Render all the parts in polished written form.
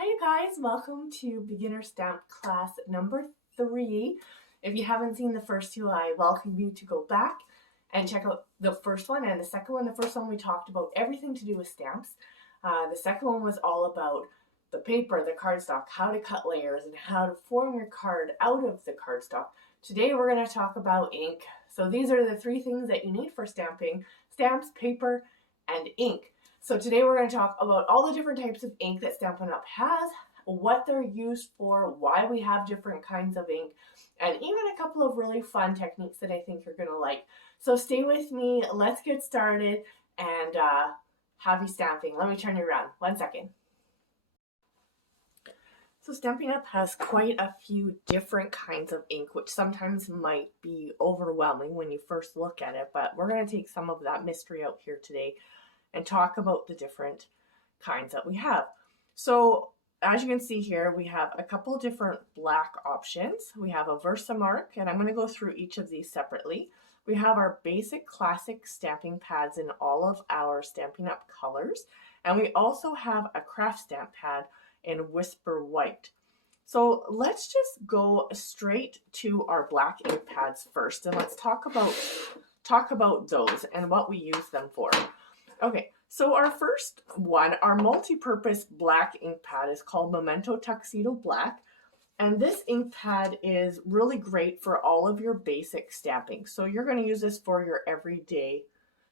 Hi you guys, welcome to beginner stamp class number 3. If you haven't seen the first two, I welcome you to go back and check out the first one and the second one. The first one we talked about everything to do with stamps. The second one was all about the paper, the cardstock, how to cut layers, and how to form your card out of the cardstock. Today we're going to talk about ink. So these are the 3 things that you need for stamping: stamps, paper, and ink. So today we're going to talk about all the different types of ink that Stampin' Up! Has, what they're used for, why we have different kinds of ink, and even a couple of really fun techniques that I think you're going to like. So stay with me, let's get started, and happy stamping. Let me turn you around. 1 second. So Stampin' Up! Has quite a few different kinds of ink, which sometimes might be overwhelming when you first look at it, but we're going to take some of that mystery out here today and talk about the different kinds that we have. So as you can see here, we have a couple different black options. We have a Versamark, and I'm going to go through each of these separately. We have our basic classic stamping pads in all of our Stampin' Up! Colors, and we also have a craft stamp pad in Whisper White. So let's just go straight to our black ink pads first, and let's talk about those and what we use them for. Okay, so our first one, our multi-purpose black ink pad, is called Memento Tuxedo Black. And this ink pad is really great for all of your basic stamping. So you're going to use this for your everyday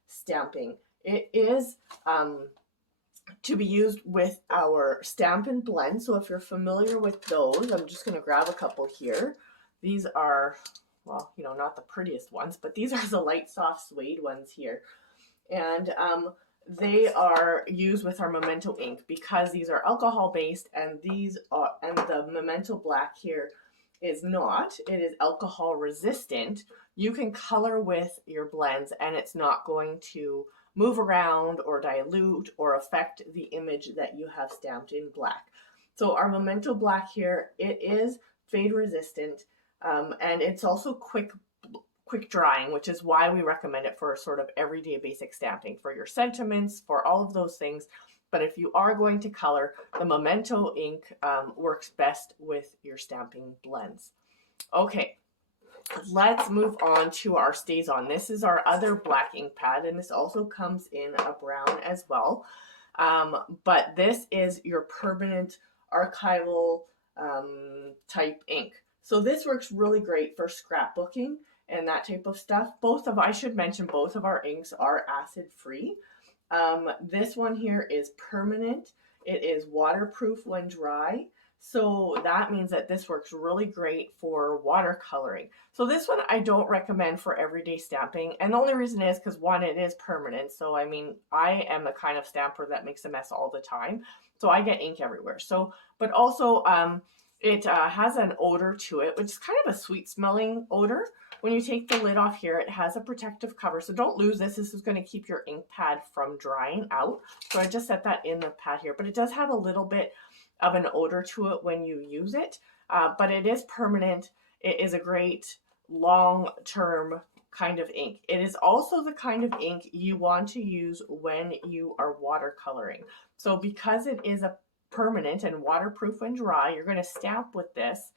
stamping. It is to be used with our Stampin' Blend. So if you're familiar with those, I'm just going to grab a couple here. These are, well, you know, not the prettiest ones, but these are the light soft suede ones here. And they are used with our Memento ink because these are alcohol based, and the Memento Black here is not. It is alcohol resistant. You can color with your blends and it's not going to move around or dilute or affect the image that you have stamped in black. So our Memento Black here, it is fade resistant, and it's also quick drying, which is why we recommend it for sort of everyday basic stamping, for your sentiments, for all of those things. But if you are going to color, the Memento ink works best with your stamping blends. Okay, let's move on to our Stazon. This is our other black ink pad, and this also comes in a brown as well. But this is your permanent archival type ink. So this works really great for scrapbooking and that type of stuff. I should mention both of our inks are acid free. This one here is permanent. It is waterproof when dry. So that means that this works really great for watercoloring. So this one I don't recommend for everyday stamping. And the only reason is because, one, it is permanent. So I mean, I am the kind of stamper that makes a mess all the time. So I get ink everywhere. So, but also it has an odor to it, which is kind of a sweet smelling odor. When you take the lid off here, it has a protective cover, so don't lose this. This is going to keep your ink pad from drying out. So I just set that in the pad here, but it does have a little bit of an odor to it when you use it, but it is permanent. It is a great long-term kind of ink. It is also the kind of ink you want to use when you are watercoloring. So because it is a permanent and waterproof when dry, you're going to stamp with this,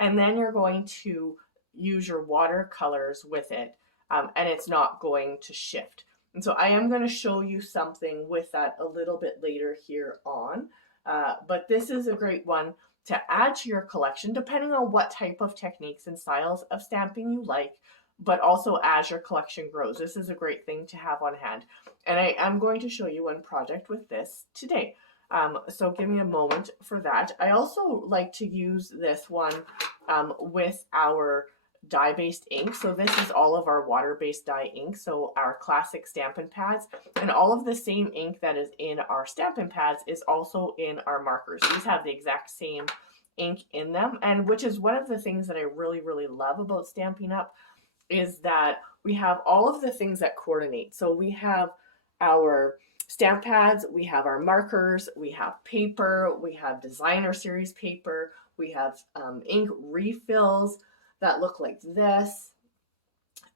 and then you're going to use your watercolors with it, and it's not going to shift. And so I am going to show you something with that a little bit later here on, but this is a great one to add to your collection depending on what type of techniques and styles of stamping you like, but also as your collection grows. This is a great thing to have on hand, and I am going to show you one project with this today. So give me a moment for that. I also like to use this one with our dye-based ink. So this is all of our water-based dye ink, so our classic Stampin' pads, and all of the same ink that is in our Stampin' pads is also in our markers. These have the exact same ink in them, and which is one of the things that I really, really love about Stampin' Up! Is that we have all of the things that coordinate. So we have our stamp pads, we have our markers, we have paper, we have designer series paper, we have ink refills that look like this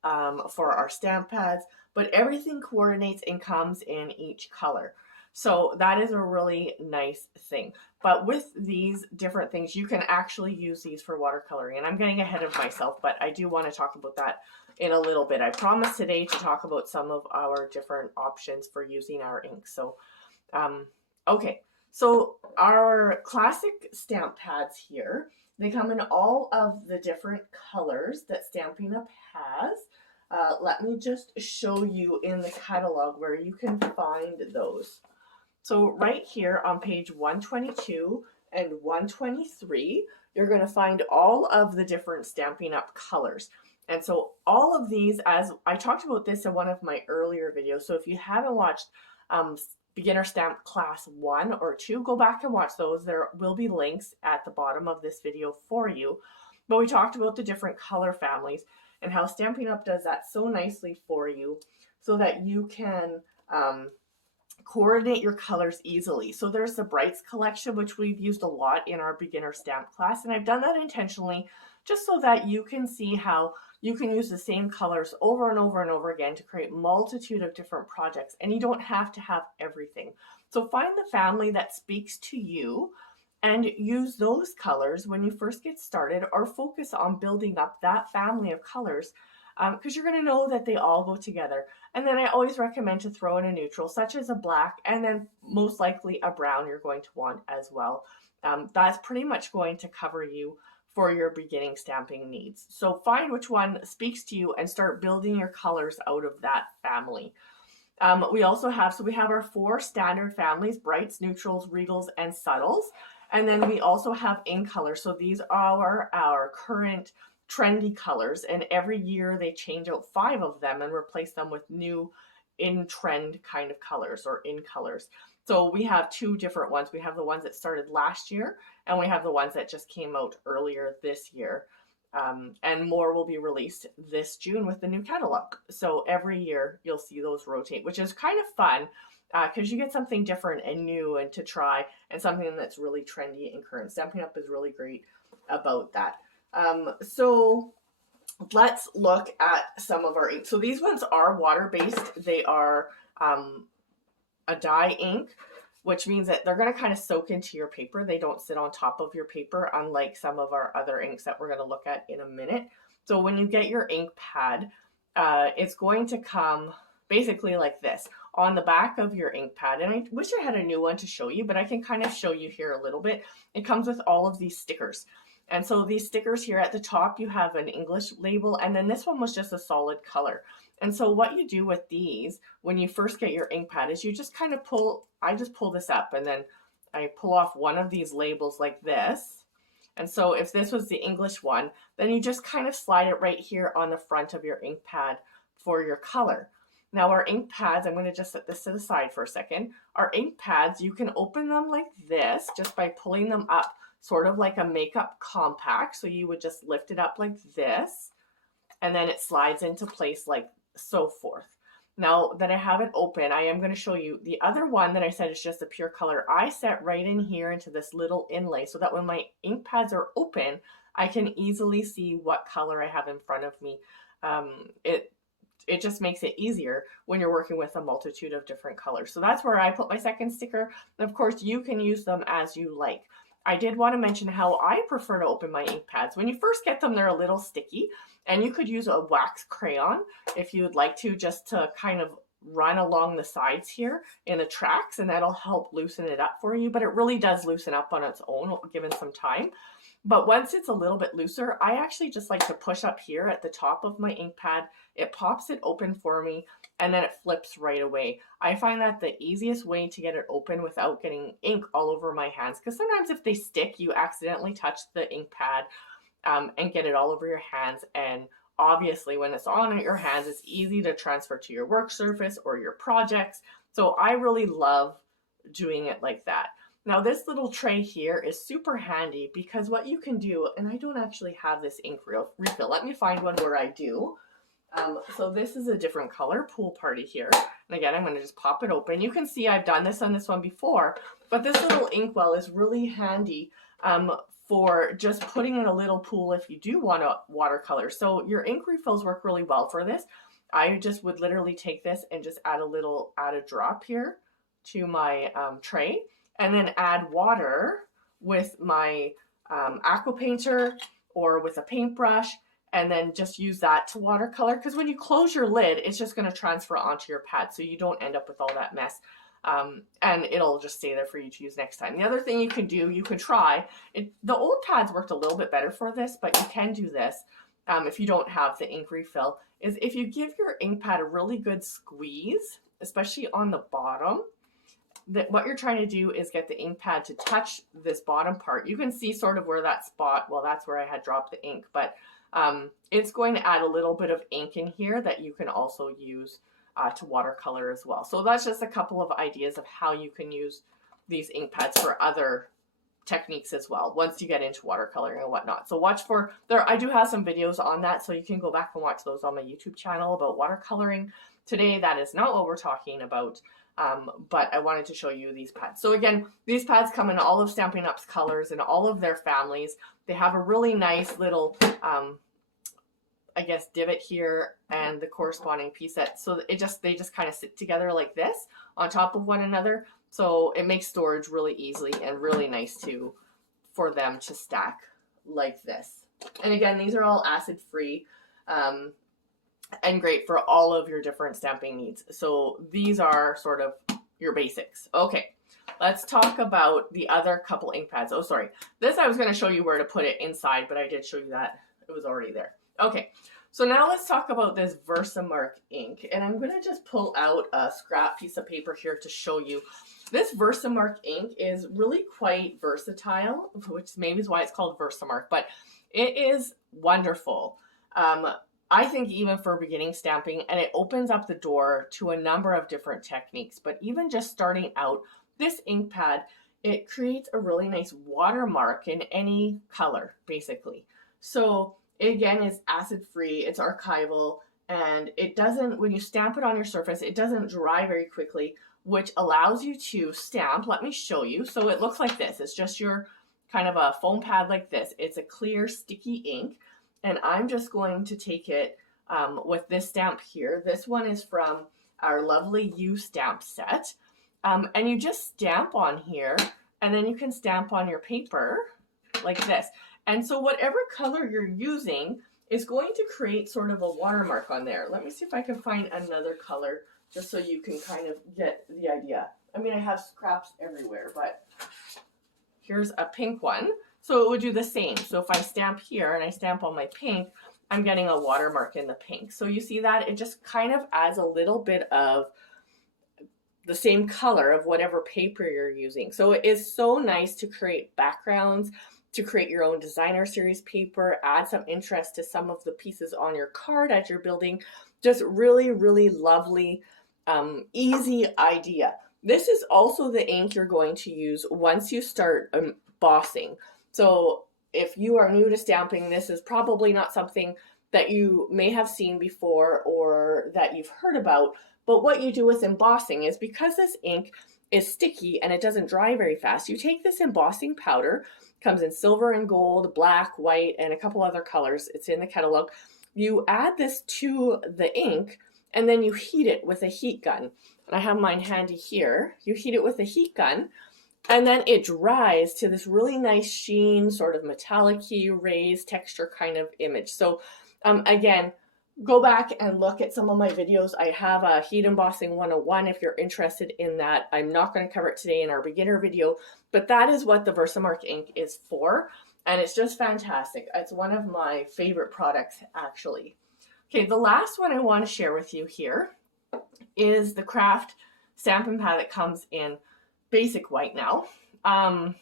for our stamp pads, but everything coordinates and comes in each color. So that is a really nice thing. But with these different things, you can actually use these for watercoloring. And I'm getting ahead of myself, but I do want to talk about that in a little bit. I promised today to talk about some of our different options for using our ink. So, okay. So our classic stamp pads here, they come in all of the different colors that Stampin' Up! Has. Let me just show you in the catalog where you can find those. So right here on page 122 and 123, you're going to find all of the different Stampin' Up! Colors. And so all of these, as I talked about this in one of my earlier videos, so if you haven't watched Beginner Stamp Class 1 or 2, go back and watch those. There will be links at the bottom of this video for you. But we talked about the different color families and how Stampin' Up! Does that so nicely for you so that you can coordinate your colors easily. So there's the Brights collection, which we've used a lot in our beginner stamp class, and I've done that intentionally just so that you can see how you can use the same colors over and over and over again to create multitude of different projects, and you don't have to have everything. So find the family that speaks to you and use those colors when you first get started, or focus on building up that family of colors because you're going to know that they all go together. And then I always recommend to throw in a neutral, such as a black, and then most likely a brown you're going to want as well. That's pretty much going to cover you for your beginning stamping needs. So find which one speaks to you and start building your colors out of that family. We also have, so we have our 4 standard families: brights, neutrals, regals, and subtles. And then we also have in colors. So these are our current trendy colors, and every year they change out 5 of them and replace them with new in trend kind of colors or in colors. So we have 2 different ones. We have the ones that started last year, and we have the ones that just came out earlier this year. And more will be released this June with the new catalog. So every year you'll see those rotate, which is kind of fun because you get something different and new and to try, and something that's really trendy and current. Stampin' Up! Is really great about that. So let's look at some of our ink. So these ones are water-based. They are a dye ink, which means that they're going to kind of soak into your paper. They don't sit on top of your paper, unlike some of our other inks that we're going to look at in a minute. So when you get your ink pad, it's going to come basically like this on the back of your ink pad. And I wish I had a new one to show you, but I can kind of show you here a little bit. It comes with all of these stickers. And so these stickers here at the top, you have an English label, and then this one was just a solid color. And so what you do with these when you first get your ink pad is you just kind of pull, I just pull this up, and then I pull off one of these labels like this. And so if this was the English one, then you just kind of slide it right here on the front of your ink pad for your color. Now our ink pads, I'm going to just set this to the side for a second. Our ink pads, you can open them like this just by pulling them up, sort of like a makeup compact. So you would just lift it up like this, and then it slides into place like so forth. Now that I have it open, I am going to show you the other one that I said is just a pure color. I set right in here into this little inlay so that when my ink pads are open, I can easily see what color I have in front of me. It just makes it easier when you're working with a multitude of different colors. So that's where I put my second sticker. And of course, you can use them as you like. I did want to mention how I prefer to open my ink pads. When you first get them, they're a little sticky, and you could use a wax crayon if you would like to, just to kind of run along the sides here in the tracks, and that'll help loosen it up for you. But it really does loosen up on its own, given some time. But once it's a little bit looser, I actually just like to push up here at the top of my ink pad. It pops it open for me, and then it flips right away. I find that the easiest way to get it open without getting ink all over my hands, because sometimes if they stick, you accidentally touch the ink pad and get it all over your hands. And obviously when it's on your hands, it's easy to transfer to your work surface or your projects. So I really love doing it like that. Now this little tray here is super handy because what you can do, and I don't actually have this ink refill. Let me find one where I do. So this is a different color, Pool Party here. And again, I'm going to just pop it open. You can see I've done this on this one before, but this little inkwell is really handy for just putting in a little pool if you do want to watercolor. So your ink refills work really well for this. I just would literally take this and just add a drop here to my tray, and then add water with my aqua painter or with a paintbrush, and then just use that to watercolor, because when you close your lid, it's just going to transfer onto your pad, so you don't end up with all that mess. And it'll just stay there for you to use next time. The other thing you can do, you can try, the old pads worked a little bit better for this, but you can do this if you don't have the ink refill, is if you give your ink pad a really good squeeze, especially on the bottom, that what you're trying to do is get the ink pad to touch this bottom part. You can see sort of where that spot, well, that's where I had dropped the ink, but it's going to add a little bit of ink in here that you can also use to watercolor as well. So that's just a couple of ideas of how you can use these ink pads for other techniques as well once you get into watercoloring and whatnot. So watch for there. I do have some videos on that, so you can go back and watch those on my YouTube channel about watercoloring. Today, that is not what we're talking about, but I wanted to show you these pads. So again, these pads come in all of Stampin' Up's colors and all of their families. They have a really nice little I guess divot here and the corresponding piece set, so they just kind of sit together like this on top of one another, so it makes storage really easily and really nice too for them to stack like this. And again, these are all acid free and great for all of your different stamping needs. So these are sort of your basics. Okay, let's talk about the other couple ink pads. Oh, sorry, this I was going to show you where to put it inside, but I did show you that it was already there. Okay, so now let's talk about this Versamark ink, and I'm going to just pull out a scrap piece of paper here to show you. This Versamark ink is really quite versatile, which maybe is why it's called Versamark, but it is wonderful. I think even for beginning stamping, and it opens up the door to a number of different techniques, but even just starting out, this ink pad, it creates a really nice watermark in any color, basically. So again, it's acid free, it's archival, and it doesn't, when you stamp it on your surface, it doesn't dry very quickly, which allows you to stamp. Let me show you. So it looks like this. It's just your kind of a foam pad like this. It's a clear sticky ink, and I'm just going to take it with this stamp here. This one is from our lovely U stamp set, and you just stamp on here, and then you can stamp on your paper like this. And so whatever color you're using is going to create sort of a watermark on there. Let me see if I can find another color just so you can kind of get the idea. I mean, I have scraps everywhere, but here's a pink one. So it would do the same. So if I stamp here and I stamp on my pink, I'm getting a watermark in the pink. So you see that? It just kind of adds a little bit of the same color of whatever paper you're using. So it is so nice to create backgrounds, to create your own designer series paper, add some interest to some of the pieces on your card as you're building. Just really, really lovely, easy idea. This is also the ink you're going to use once you start embossing. So if you are new to stamping, this is probably not something that you may have seen before or that you've heard about. But what you do with embossing is, because this ink is sticky and it doesn't dry very fast, you take this embossing powder, comes in silver and gold, black, white, and a couple other colors. It's in the catalog. You add this to the ink, and then you heat it with a heat gun. And I have mine handy here. You heat it with a heat gun, and then it dries to this really nice sheen, sort of metallic-y, raised texture kind of image. So again, go back and look at some of my videos. I have a Heat Embossing 101 if you're interested in that. I'm not going to cover it today in our beginner video, but that is what the Versamark ink is for, and it's just fantastic. It's one of my favorite products, actually. Okay, the last one I want to share with you here is the Craft Stampin' Pad that comes in basic white now. I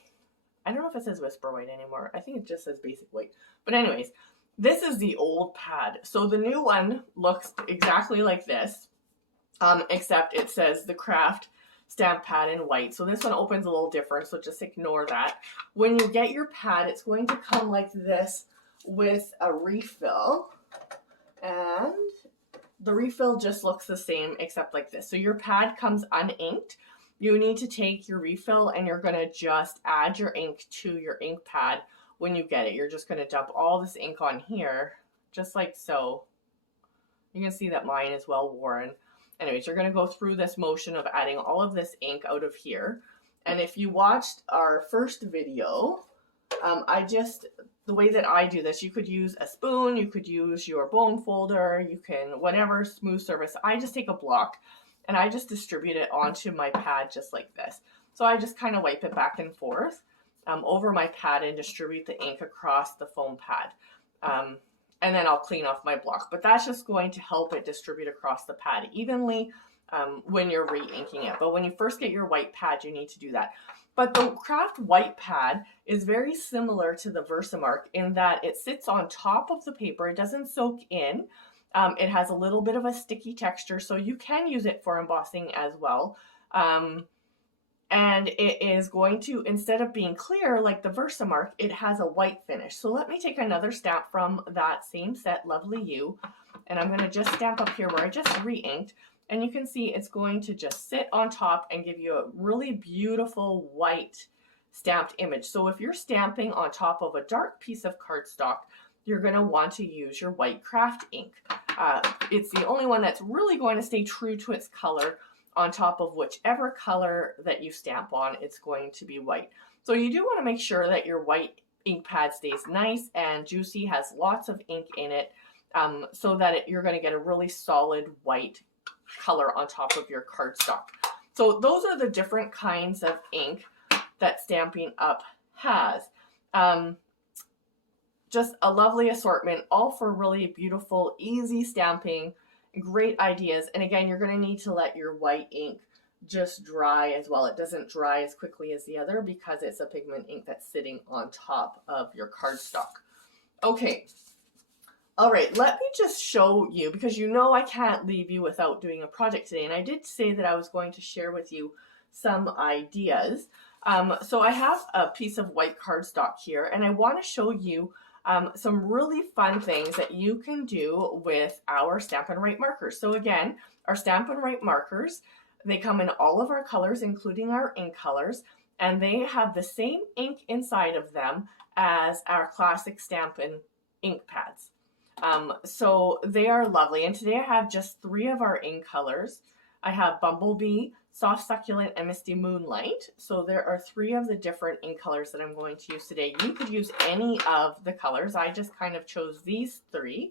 don't know if it says Whisper White anymore. I think it just says basic white. But anyways, this is the old pad. So the new one looks exactly like this, except it says the Craft Stamp Pad in white. So this one opens a little different, so just ignore that. When you get your pad, it's going to come like this with a refill, and the refill just looks the same except like this. So your pad comes uninked. You need to take your refill and you're going to just add your ink to your ink pad when you get it. You're just going to dump all this ink on here, just like so. You can see that mine is well worn. anyways, you're going to go through this motion of adding all of this ink out of here. And if you watched our first video, the way that I do this, you could use a spoon, you could use your bone folder, you can, whatever smooth surface. I just take a block and I just distribute it onto my pad just like this. So I just kind of wipe it back and forth over my pad and distribute the ink across the foam pad. And then I'll clean off my block. But that's just going to help it distribute across the pad evenly when you're re-inking it. But when you first get your white pad, you need to do that. But the craft white pad is very similar to the Versamark in that it sits on top of the paper. It doesn't soak in. It has a little bit of a sticky texture, so you can use it for embossing as well. And it is going to, instead of being clear like the Versamark, it has a white finish. So let me take another stamp from that same set, Lovely You, and I'm going to just stamp up here where I just re-inked. And you can see it's going to just sit on top and give you a really beautiful white stamped image. So if you're stamping on top of a dark piece of cardstock, you're going to want to use your white craft ink. It's the only one that's really going to stay true to its color. On top of whichever color that you stamp on, it's going to be white. So you do want to make sure that your white ink pad stays nice and juicy, has lots of ink in it, so that you're going to get a really solid white color on top of your cardstock. So those are the different kinds of ink that Stampin' Up has. Just a lovely assortment, all for really beautiful, easy stamping, great ideas. And again, you're going to need to let your white ink just dry as well. It doesn't dry as quickly as the other because it's a pigment ink that's sitting on top of your cardstock. Okay. All right, let me just show you, because you know I can't leave you without doing a project today. And I did say that I was going to share with you some ideas. So I have a piece of white cardstock here, and I want to show you some really fun things that you can do with our Stampin' Write markers. So again, our Stampin' Write markers, they come in all of our colors, including our ink colors, and they have the same ink inside of them as our classic Stampin' ink pads. So they are lovely. And today I have just 3 of our ink colors. I have Bumblebee, Soft Succulent, and Misty Moonlight. So there are 3 of the different ink colors that I'm going to use today. You could use any of the colors. I just kind of chose these 3.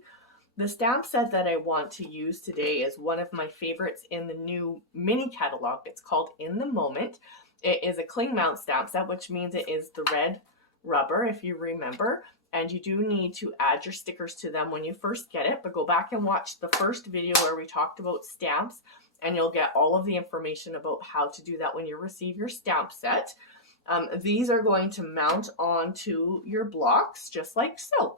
The stamp set that I want to use today is one of my favorites in the new mini catalog. It's called In the Moment. It is a cling mount stamp set, which means it is the red rubber, if you remember. And you do need to add your stickers to them when you first get it, but go back and watch the first video where we talked about stamps, and you'll get all of the information about how to do that when you receive your stamp set. These are going to mount onto your blocks just like so.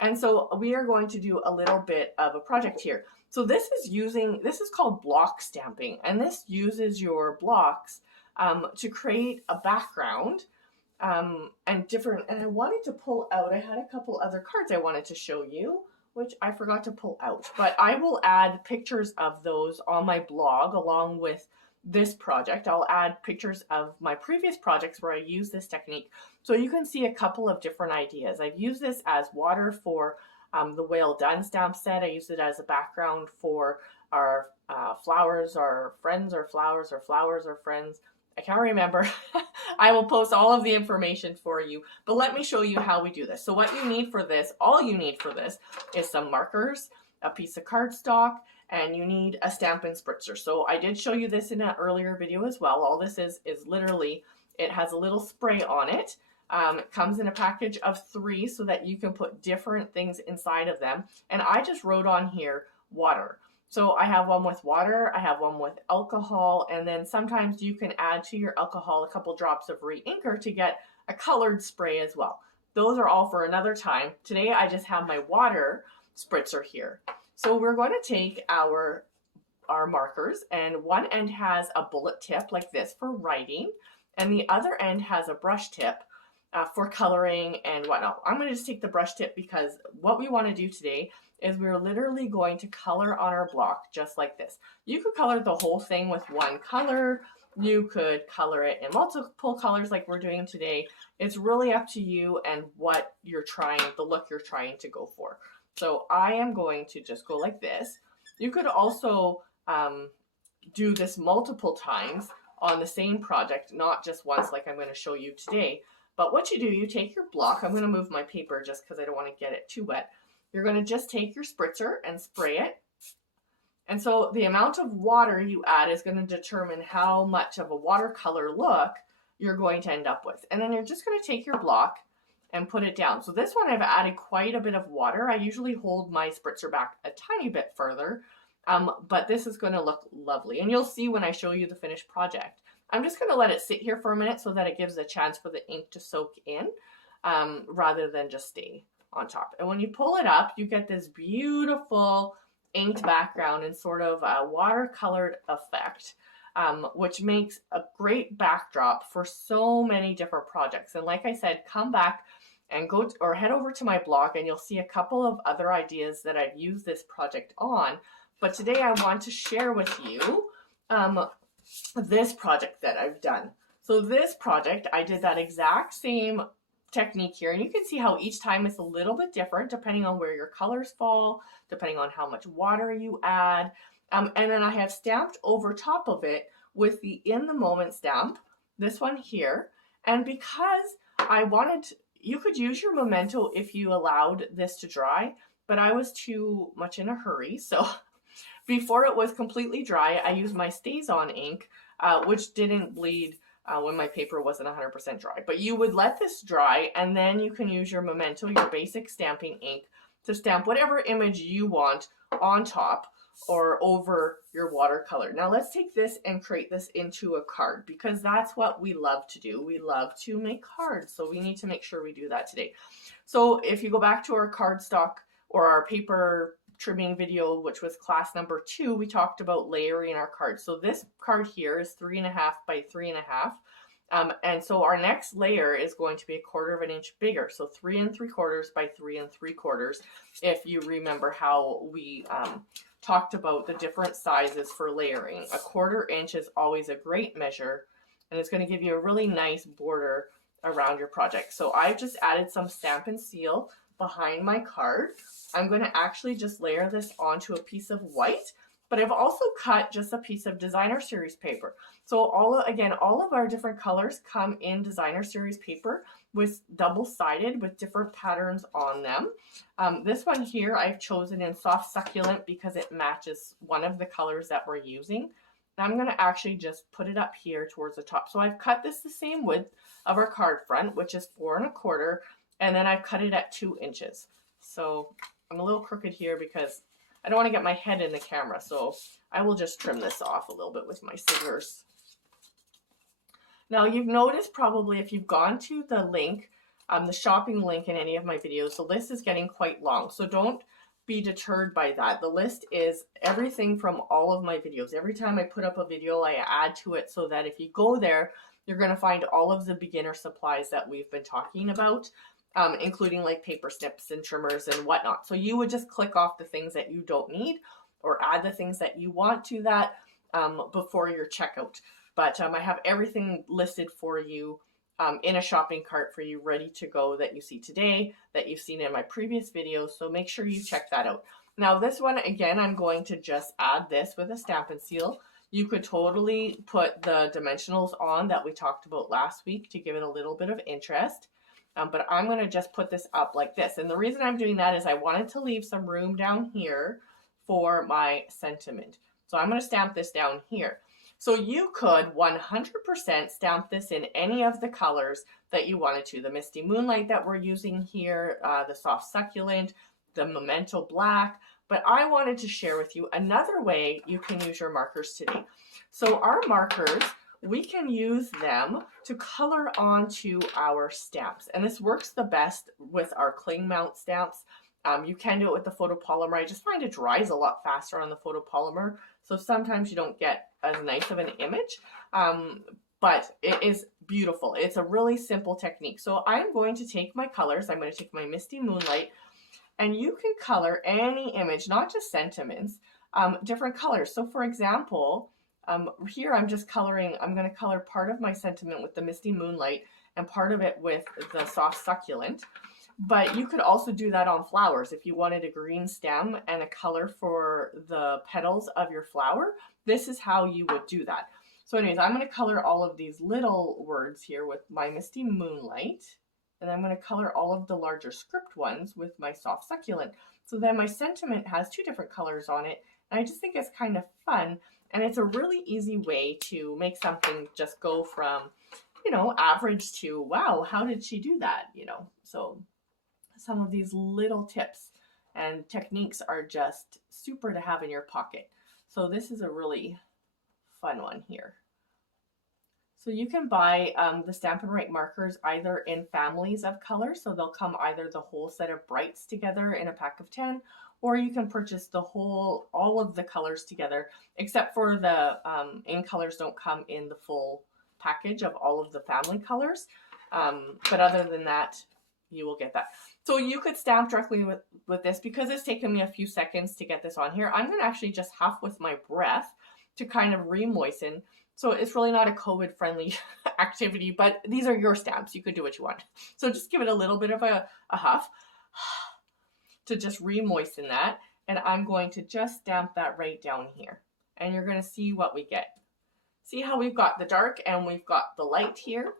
And so we are going to do a little bit of a project here. So this is called block stamping, and this uses your blocks to create a background and I wanted to pull out, I had a couple other cards I wanted to show you, which I forgot to pull out, but I will add pictures of those on my blog along with this project. I'll add pictures of my previous projects where I use this technique, so you can see a couple of different ideas. I've used this as water for the Well Done stamp set. I used it as a background for our flowers or friends, or flowers or flowers or friends. I can't remember. I will post all of the information for you, but let me show you how we do this. So what you need for this, all you need for this is some markers, a piece of cardstock, and you need a Stampin Spritzer. So I did show you this in an earlier video as well. All this is literally, it has a little spray on it. It comes in a package of 3 so that you can put different things inside of them. And I just wrote on here water. So I have one with water, I have one with alcohol, and then sometimes you can add to your alcohol a couple drops of re-inker to get a colored spray as well. Those are all for another time. Today I just have my water spritzer here. So we're going to take our markers, and one end has a bullet tip like this for writing, and the other end has a brush tip for coloring and whatnot. I'm going to just take the brush tip because what we want to do today is we're literally going to color on our block just like this. You could color the whole thing with one color. You could color it in multiple colors like we're doing today. It's really up to you and what you're trying, the look you're trying to go for. So I am going to just go like this. You could also do this multiple times on the same project, not just once like I'm going to show you today. But what you do, you take your block. I'm going to move my paper just because I don't want to get it too wet. You're going to just take your spritzer and spray it. And so the amount of water you add is going to determine how much of a watercolor look you're going to end up with. And then you're just going to take your block and put it down. So this one I've added quite a bit of water. I usually hold my spritzer back a tiny bit further, but this is going to look lovely. And you'll see when I show you the finished project. I'm just going to let it sit here for a minute so that it gives a chance for the ink to soak in rather than just stay on top. And when you pull it up, you get this beautiful inked background and sort of a watercolored effect, which makes a great backdrop for so many different projects. And like I said, come back and go or head over to my blog and you'll see a couple of other ideas that I've used this project on. But today I want to share with you this project that I've done. So this project, I did that exact same technique here, and you can see how each time it's a little bit different depending on where your colors fall, depending on how much water you add. And then I have stamped over top of it with the In the Moment stamp, this one here. And because I wanted, you could use your Memento if you allowed this to dry, but I was too much in a hurry. So before it was completely dry, I used my Stazon ink, which didn't bleed when my paper wasn't 100% dry. But you would let this dry, and then you can use your Memento, your basic stamping ink, to stamp whatever image you want on top or over your watercolor. Now let's take this and create this into a card, because that's what we love to do. We love to make cards, so we need to make sure we do that today. So if you go back to our cardstock or our paper trimming video, which was class number 2, we talked about layering our cards. So this card here is 3.5 by 3.5. And so our next layer is going to be 1/4 of an inch bigger. So 3 3/4 by 3 3/4. If you remember how we talked about the different sizes for layering. 1/4 inch is always a great measure, and it's going to give you a really nice border around your project. So I've just added some Stampin' Seal behind my card. I'm going to actually just layer this onto a piece of white, but I've also cut just a piece of designer series paper. So all of our different colors come in designer series paper with double-sided with different patterns on them. This one here I've chosen in soft succulent because it matches one of the colors that we're using. I'm going to actually just put it up here towards the top. So I've cut this the same width of our card front, which is 4 1/4, and then I've cut it at 2 inches. So I'm a little crooked here because I don't want to get my head in the camera, so I will just trim this off a little bit with my scissors. Now you've noticed probably if you've gone to the link, the shopping link in any of my videos, the list is getting quite long, so don't be deterred by that. The list is everything from all of my videos. Every time I put up a video, I add to it so that if you go there, you're going to find all of the beginner supplies that we've been talking about. Including like paper snips and trimmers and whatnot. So you would just click off the things that you don't need or add the things that you want to that before your checkout. But I have everything listed for you in a shopping cart for you ready to go that you see today, that you've seen in my previous videos. So make sure you check that out. Now this one, again, I'm going to just add this with a Stampin' Seal. You could totally put the dimensionals on that we talked about last week to give it a little bit of interest. But I'm going to just put this up like this. And the reason I'm doing that is I wanted to leave some room down here for my sentiment. So I'm going to stamp this down here. So you could 100% stamp this in any of the colors that you wanted to. The Misty Moonlight that we're using here, the Soft Succulent, the Memento Black. But I wanted to share with you another way you can use your markers today. So our markers, we can use them to color onto our stamps. And this works the best with our cling mount stamps. You can do it with the photopolymer. I just find it dries a lot faster on the photopolymer. So sometimes you don't get as nice of an image, but it is beautiful. It's a really simple technique. So I'm going to take my colors. I'm going to take my Misty Moonlight, and you can color any image, not just sentiments, different colors. So for example, here I'm just coloring, I'm going to color part of my sentiment with the Misty Moonlight and part of it with the Soft Succulent. But you could also do that on flowers. If you wanted a green stem and a color for the petals of your flower, this is how you would do that. So anyways, I'm going to color all of these little words here with my Misty Moonlight. And I'm going to color all of the larger script ones with my Soft Succulent. So then my sentiment has two different colors on it. And I just think it's kind of fun. And it's a really easy way to make something just go from, you know, average to, wow, how did she do that? You know, so some of these little tips and techniques are just super to have in your pocket. So this is a really fun one here. So you can buy the Stampin' Write markers either in families of colors. So they'll come either the whole set of brights together in a pack of 10, or you can purchase the whole, all of the colors together, except for the in colors don't come in the full package of all of the family colors. But other than that, you will get that. So you could stamp directly with this. Because it's taken me a few seconds to get this on here, I'm going to actually just huff with my breath to kind of re-moisten. So it's really not a COVID-friendly activity, but these are your stamps. You could do what you want. So just give it a little bit of a huff to just re-moisten that. And I'm going to just stamp that right down here. And you're going to see what we get. See how we've got the dark and we've got the light here?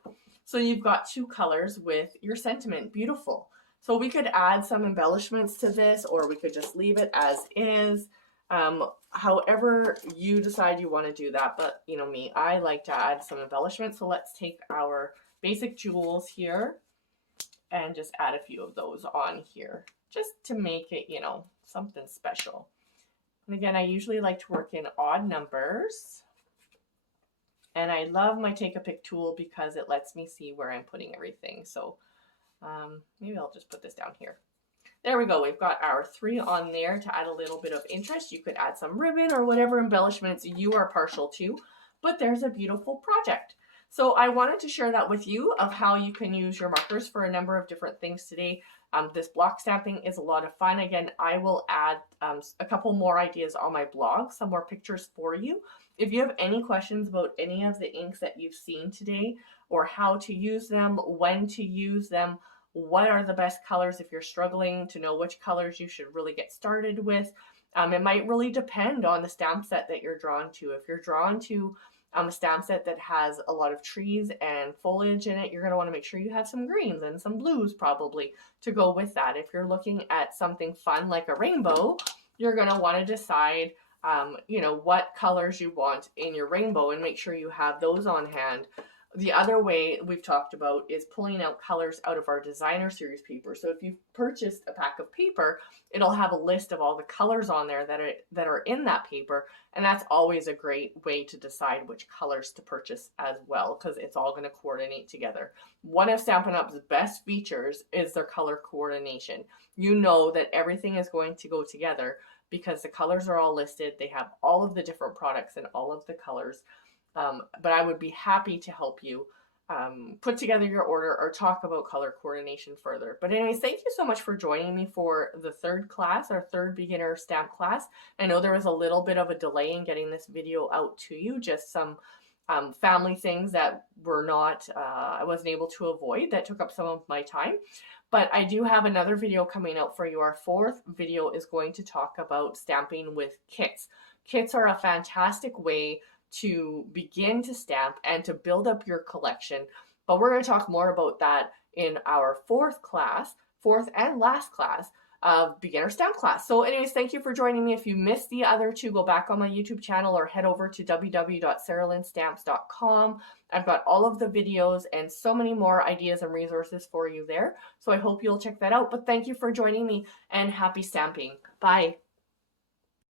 So you've got two colors with your sentiment. Beautiful. So we could add some embellishments to this, or we could just leave it as is. However you decide you want to do that, but you know me, I like to add some embellishments. So let's take our basic jewels here and just add a few of those on here, just to make it, you know, something special. And again, I usually like to work in odd numbers. And I love my Take a Pick tool because it lets me see where I'm putting everything. So maybe I'll just put this down here. There we go. We've got our 3 on there to add a little bit of interest. You could add some ribbon or whatever embellishments you are partial to, but there's a beautiful project. So I wanted to share that with you of how you can use your markers for a number of different things today. This block stamping is a lot of fun. Again, I will add a couple more ideas on my blog, some more pictures for you. If you have any questions about any of the inks that you've seen today, or how to use them, when to use them, what are the best colors if you're struggling to know which colors you should really get started with, it might really depend on the stamp set that you're drawn to. If you're drawn to a stamp set that has a lot of trees and foliage in it, you're going to want to make sure you have some greens and some blues probably to go with that. If you're looking at something fun like a rainbow, you're going to want to decide you know, what colors you want in your rainbow and make sure you have those on hand. The other way we've talked about is pulling out colors out of our designer series paper. So if you've purchased a pack of paper, it'll have a list of all the colors on there that are in that paper. And that's always a great way to decide which colors to purchase as well, because it's all going to coordinate together. One of Stampin' Up's best features is their color coordination. You know that everything is going to go together because the colors are all listed. They have all of the different products and all of the colors. But I would be happy to help you put together your order or talk about color coordination further. But anyways, thank you so much for joining me for the third class, our third beginner stamp class. I know there was a little bit of a delay in getting this video out to you, just some family things that were not, I wasn't able to avoid that took up some of my time. But I do have another video coming out for you. Our fourth video is going to talk about stamping with kits. Kits are a fantastic way to begin to stamp and to build up your collection. But we're going to talk more about that in our fourth and last class of beginner stamp class. So anyways, thank you for joining me. If you missed the other two, go back on my YouTube channel or head over to www.sarahlynstamps.com. I've got all of the videos and so many more ideas and resources for you there. So I hope you'll check that out. But thank you for joining me and happy stamping. Bye.